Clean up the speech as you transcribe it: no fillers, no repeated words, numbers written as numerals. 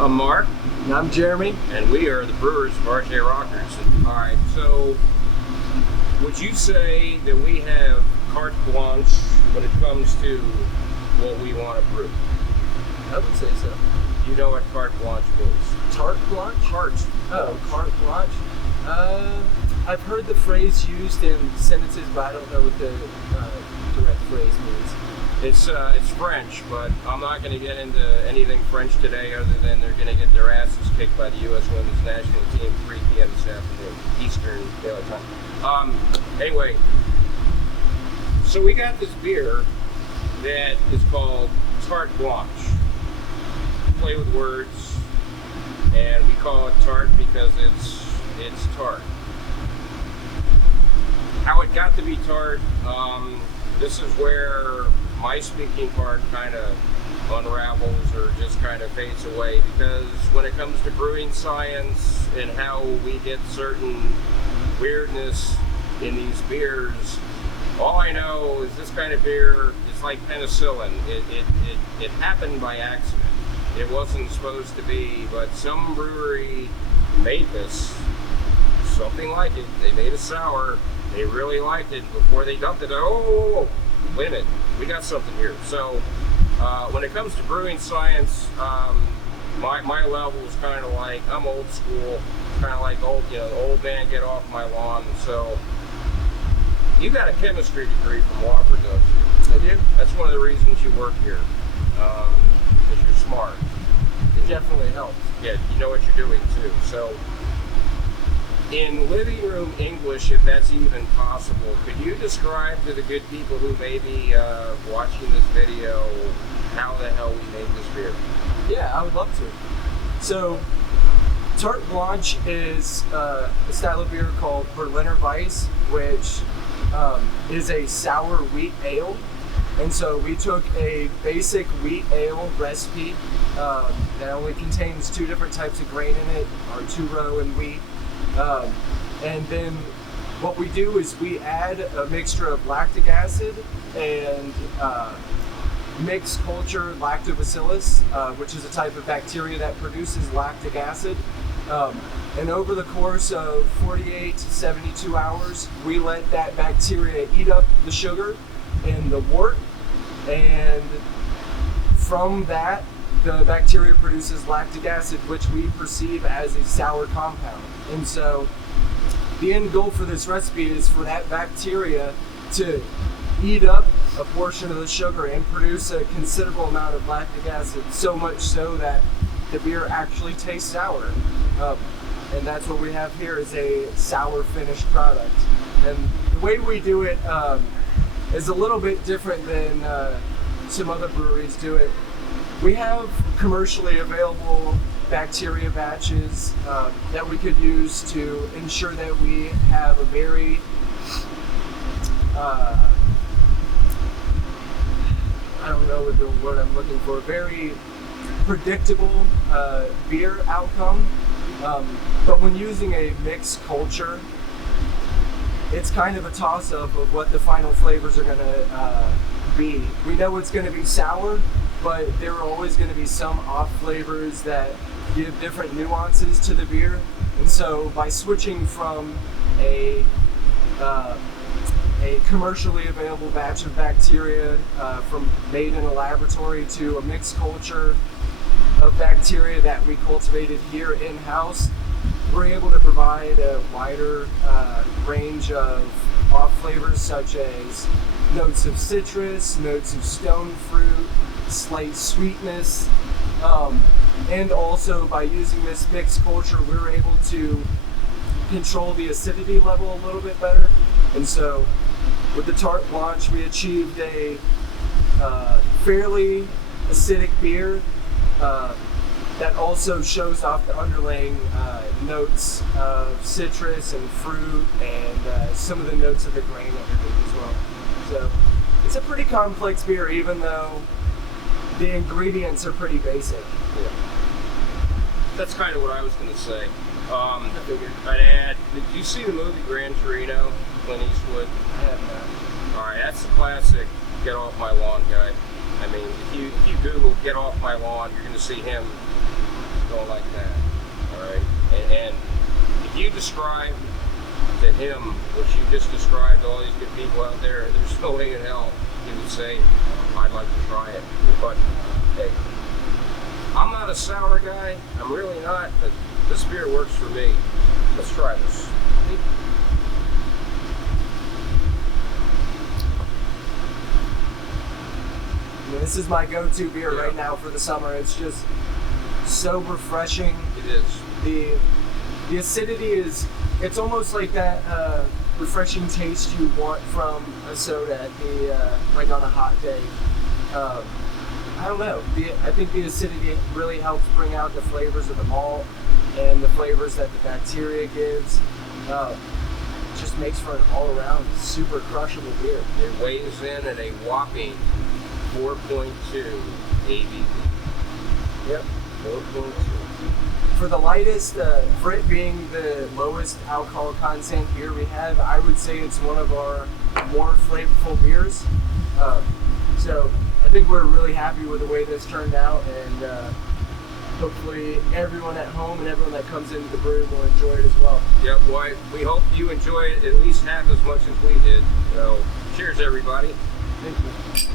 I'm Mark. And I'm Jeremy. And we are the brewers of RJ Rockers. All right, so would you say that we have carte blanche when it comes to what we want to brew? I would say so. You know what carte blanche means? Tart Blanche? Carte. Oh, carte blanche. I've heard the phrase used in sentences, but I don't know what the direct phrase means. It's French, but I'm not going to get into anything French today other than they're going to get their asses kicked by the U.S. Women's National Team 3 p.m. this afternoon, Eastern Daylight Time. Anyway, so we got this beer that is called Tart Blanche. Play with words, and we call it tart because it's tart. How it got to be tart, this is where my speaking part kind of unravels or just kind of fades away, because when it comes to brewing science and how we get certain weirdness in these beers, all I know is this kind of beer is like penicillin. It happened by accident. It wasn't supposed to be, but some brewery made this, something like it. They made a sour, they really liked it. Before they dumped it, oh, wait a minute, we got something here. So when it comes to brewing science, my level is kind of like, I'm old school, kind of like old man, get off my lawn. So you got a chemistry degree from Wofford, don't you? I do. That's one of the reasons you work here, because you're smart. It definitely helps. Yeah, you know what you're doing too. So in living room English, if that's even possible, could you describe to the good people who may be watching this video how the hell we made this beer? Yeah, I would love to. So, Tart Blanche is a style of beer called Berliner Weiss, which is a sour wheat ale. And so we took a basic wheat ale recipe that only contains two different types of grain in it, our two-row and wheat. And then what we do is we add a mixture of lactic acid and mixed culture lactobacillus, which is a type of bacteria that produces lactic acid. And over the course of 48 to 72 hours, we let that bacteria eat up the sugar and the wort, and from that, the bacteria produces lactic acid, which we perceive as a sour compound. And so the end goal for this recipe is for that bacteria to eat up a portion of the sugar and produce a considerable amount of lactic acid, so much so that the beer actually tastes sour. And that's what we have here, is a sour finished product. And the way we do it is a little bit different than some other breweries do it. We have commercially available bacteria batches that we could use to ensure that we have a very I don't know what the word I'm looking for, very predictable beer outcome. But when using a mixed culture, it's kind of a toss-up of what the final flavors are going to be. We know it's going to be sour, but there are always going to be some off flavors that give different nuances to the beer. And so by switching from a commercially available batch of bacteria made in a laboratory to a mixed culture of bacteria that we cultivated here in-house, we're able to provide a wider range of off flavors, such as notes of citrus, notes of stone fruit, slight sweetness, and also by using this mixed culture, we were able to control the acidity level a little bit better. And so with the Tart Blanche, we achieved a fairly acidic beer that also shows off the underlying notes of citrus and fruit and some of the notes of the grain underneath as well. So it's a pretty complex beer, even though the ingredients are pretty basic. Yeah. That's kind of what I was going to say. I figured. I'd add, did you see the movie Gran Torino, Clint Eastwood? I have not. All right, that's the classic get off my lawn guy. I mean, if you Google get off my lawn, you're going to see him don't like that. All right, and if you describe to him what you just described to all these good people out there, there's no way in hell he would say, I'd like to try it. But hey, I'm not a sour guy. I'm really not. But this beer works for me. Let's try this. This is my go-to beer Yeah. right now for the summer. It's just so refreshing. It is. The acidity is, it's almost like that refreshing taste you want from a soda at the like on a hot day. I don't know. I think the acidity really helps bring out the flavors of the malt and the flavors that the bacteria gives. It just makes for an all-around super crushable beer. It weighs in at a whopping 4.2 ABV. Yep. 4.2. For the lightest, for it being the lowest alcohol content beer we have, I would say it's one of our more flavorful beers. So I think we're really happy with the way this turned out, and hopefully everyone at home and everyone that comes into the brew will enjoy it as well. Yep, well, we hope you enjoy it at least half as much as we did. So, cheers everybody. Thank you.